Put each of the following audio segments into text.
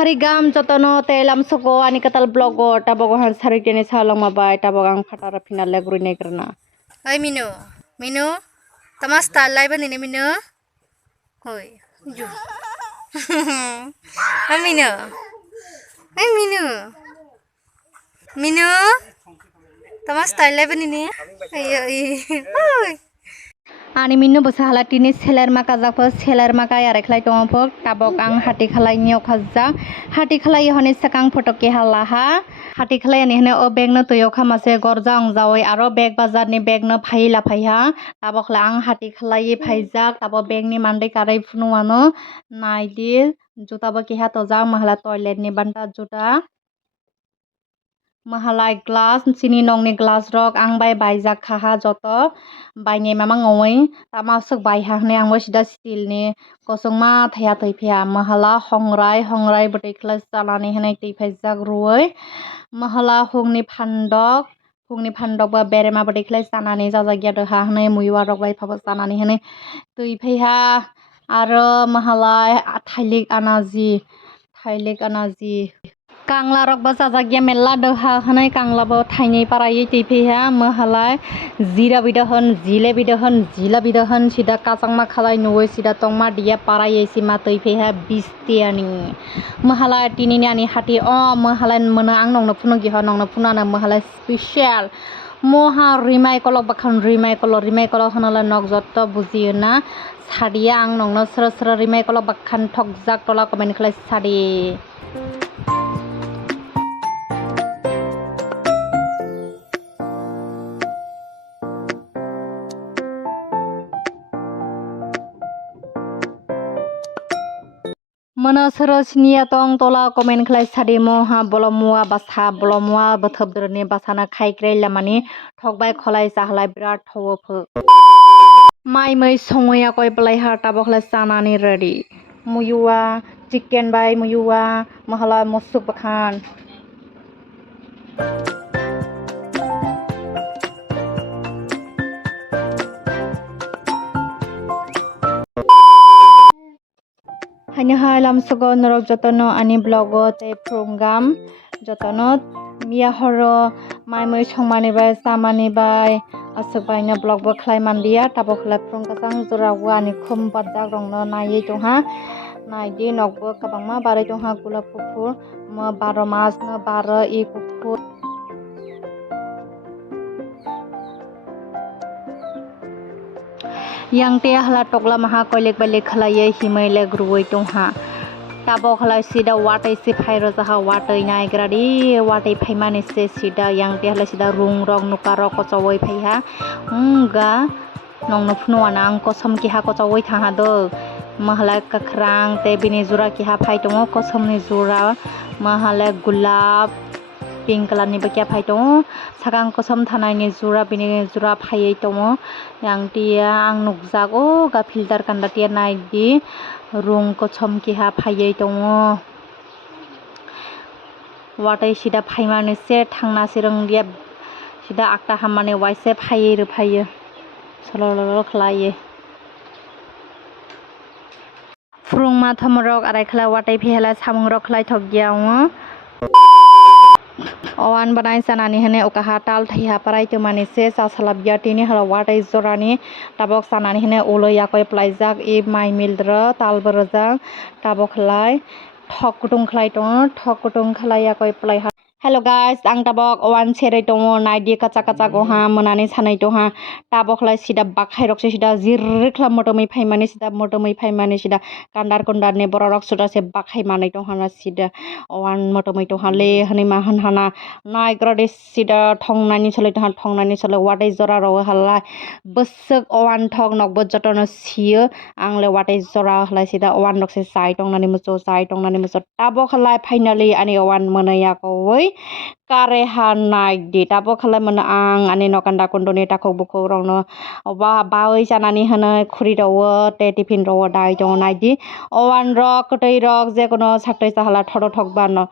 Sarigam jotono telam soko ani katal blogo tabok han sarigene salang mabai tabok ang fatara final legru negrna. Oi Minu, tamas talai ba nini Minu? Hoi, ju. Oi Minu, tamas talai ba nini? Ayo, oi. Ani minno bosahala tini seler maka jakpo seler maka yare khlai tongpok tabok ang hati khlai nyok khajak hati khlai hone sakang photo ke halaha hati khlai ani hene o bag no toyo khamase gorjang jawai aro bag bazar ni bag no phaila phaiha tabok la ang hati khlai phaijak tabo bag ni mandai karai phunuano naidi juta bo keha tojak mahala toilet ni banta juta mahalai glass chini nong ni glass rok ang bai baijak khaha joto bainai mama ngoi tama sok baiha hne ang sida steel ni kosongma thaya toipha mahala hongrai botei class chalani hne teiphajak ruoi mahala hungni phandok ba berema botei class chanani jajagya doha hne muiwa rok bai phabo chanani hne toiphaiha aro mahala thailik anaji Kangla rok ba jajagya mella doha hne kangla bo thainai parai teiphaiha mahalai jilebi dohon sida kachangma khalai nuoi sida tongma dia parai sima toiphaiha 20 tiani mahalai tinini ani hati o mahalai mona ang nongno phuno giha nongno phunana mahalai special moha rimai kolok bakhan rimai kolok hanala nok jotto bujiona sadia ang nongno sra rimai kolok bakhan thokjak tola comment khlai sadi Mana seros nia tong tola komen khlai sadi moha bolomua basa bolomua bathab drone basana khaikrei lamani thokbai kholai sahlai birat thowo phuk mai mai songoya koi plai ha tabok khlai sanani ready muyuwa chicken bai muyuwa mahala mosuk bakhan Hanya halam sogo norok jotono ani blogo te prongam jotono mia horo mai moi songmani bai samani bai asuk bai na blog bo khlai mandia tabo khlai prong kasang jora wani khum badjak rongno nai tongha nai di nokbo kabangma barai tongha gulab pupur ma 12 mas na 12 i pupur yang te hla tokla maha kolek balek khlai himai le gruoi tongha tabo khlai sida watai si phairo jaha watai nai gradi watai phaimani se sida yang te hla sida rung rong nuka ro kochoi phaiha ga nongno phnuana ang kosom ki ha kochoi thaha do mahala kakrang te bini jura ki ha phai tongo kosom ni jura mahala gulab pink color ni bakya phai tongo sakang kosom thanai ni jura bini jura phai tongo yang tia ang nukjak o ga filter kanda tia nai di rung kosom ki ha phai tongo watai sida phaimani se thangna sirang dia sida akta hamane waise phai sololol khlai Frung ma thamrok arai khla watai phela samung rok khlai thok giawo Awan banai sanani hene okaha tal thaiha parai tumani se sa salabya tini hala watai zorani tabok sanani hene ulo yakoi plaijak e mai mildra tal barajak tabok khlai thok kutung khlai tong thok kutung khlai yakoi plai Hello guys, ang tabok awan serai tongo naidi kaca goha menani sanai toha tabok lai sida bakhai rok sida zirrik khla motomai phaimani sida kandar kondar ne borok suda se bakhai manai toha na sida awan motomai toha le hani ma hana nai grade sida thongnani sale watai jora ro hala besek awan thok nok bo jotono siyo ang le watai jora hala sida awan rok se sai tongnani mucho tabok lai finally ani awan manaya koi kare hanai di tabo khala mana ang ani nokanda kondone takok bukok rongno ba bawi janani hana khuri rowo te tiffin rowo dai to nai di owan rok kotei rok je kono saktai sahala thoro thok bano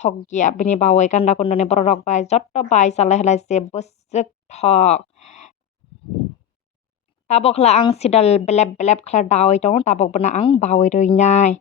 thok gia bini bawi kanda kondone borok bai jotto bai salai halai se bosek thok tabok khala ang sidal belep khala dawi to tabok bana ang bawi roi nai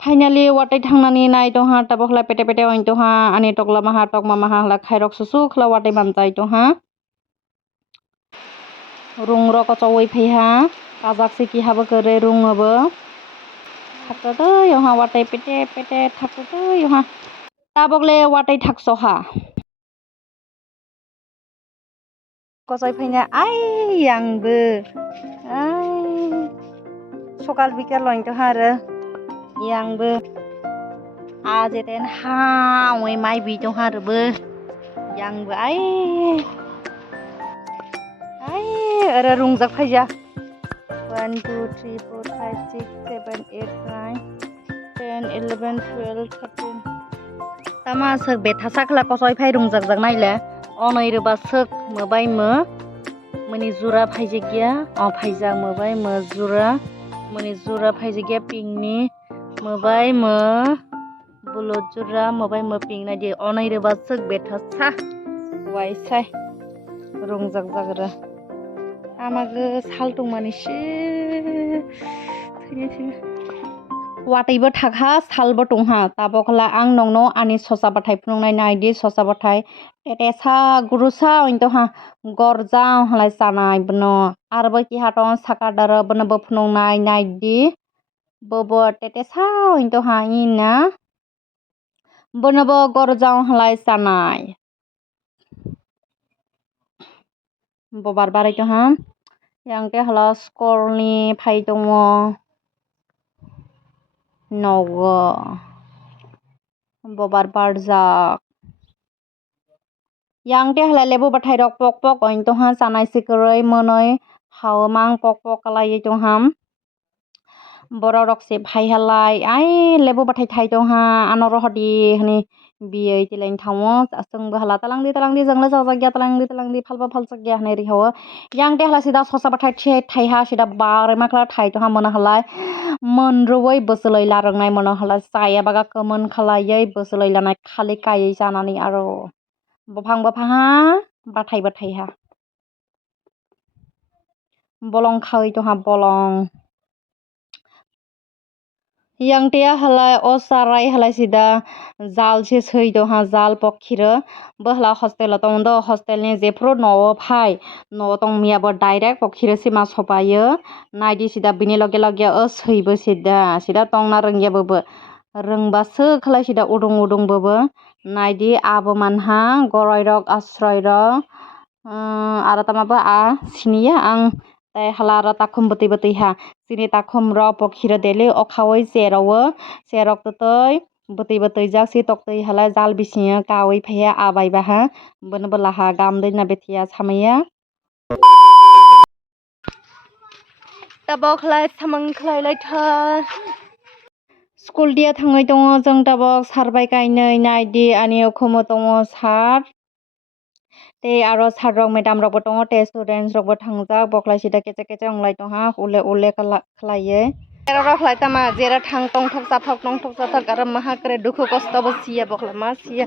Finally watai thangnani nai tongha tabokla pete pete oin tongha ani tokla maha tokma maha hla khairok susu khla watai banjai tongha rung ro ko chawai phaiha kajak se ki habo kore rung abo thakto to yoha watai pete pete thakto to yoha tabokle watai thakso ha kosai phaina ai yangbo ai sokal bikal loin tongha re yangbo ajeten ha oi mai bi tongha rebo yangbo ai ara rungjak phaija 1 2 3 4 5 6 7 8 9 10 11 12 13 tama sek betha khla kosoi phai rungjak jak naile onoi reba sek mobai mo mani jura phaije gya o phaijak mobai mo jura mani jura phaije gya pingni mobai mo bulo jura mobai mo ping na di onoi reba sek betha sa wai sai rungjak jagra amago saltung mani se wataibo thakha salbo tongha tabokla ang nongno ani sosa bathai phunungnai naidi sosa bathai tete sa gurusa ointoha gorja halai sanai bno arbo ki haton sakadar bno bo phunungnai naidi bobo tete sa ointoha ina bno bo gorja halai sanai bobar barai toha yang ke hala skor ni phai tongo nogo bobar barjak yang te hala lebu bathai rok pok pok oin toha sanai sikroi monoi hawmang pok pok kalai toham borok rok se phai halai ai lebu bathai thai toha anoro hodi hani biye tilain thawo asung hala talang di jangla jajak gya talang di phalba phalsak gya hani ri hawo yang te hala sida sosa bathai thai ha sida bare makla thai toha mona halai monroi bosoloi larangnai mona halai saya baga common khalai bosoloi lanai khali kai janani aro bofang bofaha bathai ha bolong khai toha bolong yang te halai o sarai halai sida jal se sei toha jal pokhiro bahla hostel tongdo hostel ni jefro no phai no tong miya bo direct pokhiro sima sopayo naidi sida bini loge loge o sei bo sida tongna rongya bo rongba se khalai sida udung bo naidi abo manha goroi rok asroi rok aro tama bo a siniya ang tai halara takhum bati ha sini takhum ro pokhiro dele okhawai serok totoi bati jak si toktoi hala jal bisiya kawai phaya abai baha bono bolaha gamdoi na betiya samaya tabok khlai samang khlai lai tha school dia thangai tongo jong tabok sarbai kainai naidi ani okhomo tongo sar te aro sar rok madam rok bo tongo te students rok bo thangjak boklai sida keche onglai tongha ule khlaiye ero khlai tama jera thang tong thok sa aro maha kre dukhu kosto bo siya bokla ma siya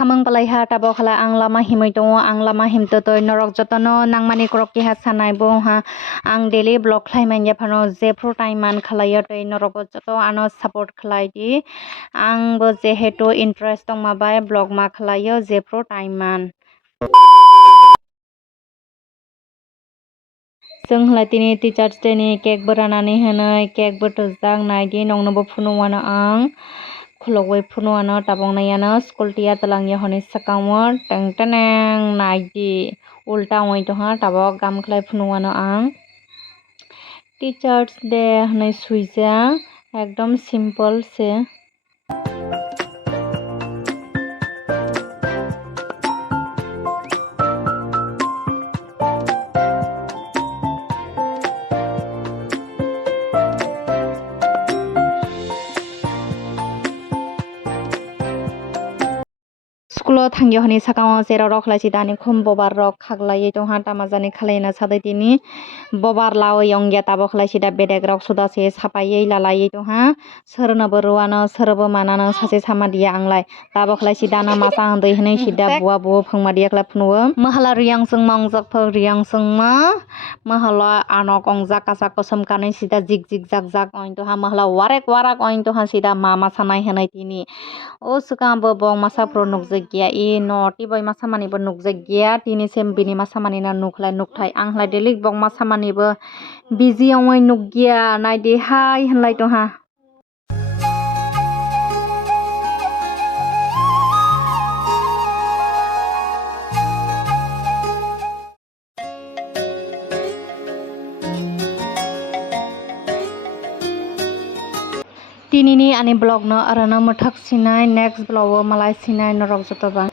samang palai ha tabok khala ang lama himoi tongo ang lama himto toi norok jotono nangmani krok ki ha sanai bo ha ang daily blog khlai manya phano jefro time man khlaiyo toi norok bo joto ano support khlai di ang bo jehetu interest tong ma bai blog ma khlaiyo jefro time man जों हला तिनि teachers day नि cake बरानानै होनाय cake बोटोजां नायदि नंनो बो फुनुवानो आं खुलगै फुनुवानो ताबंनायानो school टिया तलांया हनि सकामो टेंटेनें नायदि उल्टा वइ तोहा ताबक गामख्लाय फुनुवानो आं टीचार्स डे हनै सुइजा एकदम सिम्पल से school ulo thangyo hani sakao zero rok lai sidani khum bobar rok khaglai tong ha tamajani khalaina sadai tini bobar lao yongya tabo khlai sida bedek rok suda se sapai lalai tong ha serna beruano serbo manana sase samadia anglai tabo khlai sidana masa andai hne sida bua bu phangmadia kla phnuwa mahala riang sung mongjak phok riang sung ma mahala anok ongjak kasak kosam kanai sida jik jik jak jak oin to ha mahala warek warak oin to ha sida mama sanai hanai tini o sukam bo bong masa pro nukjagya i no ti boy masa mani bo nukjagya tini sem bini masa mani na nuklai nukthai anglai delik bong masa mani bo busy ongoi nukgya nai de hai hanlai to ha tinini ani blog no arana muthak sinai next blog o malai sinai norok jotobang.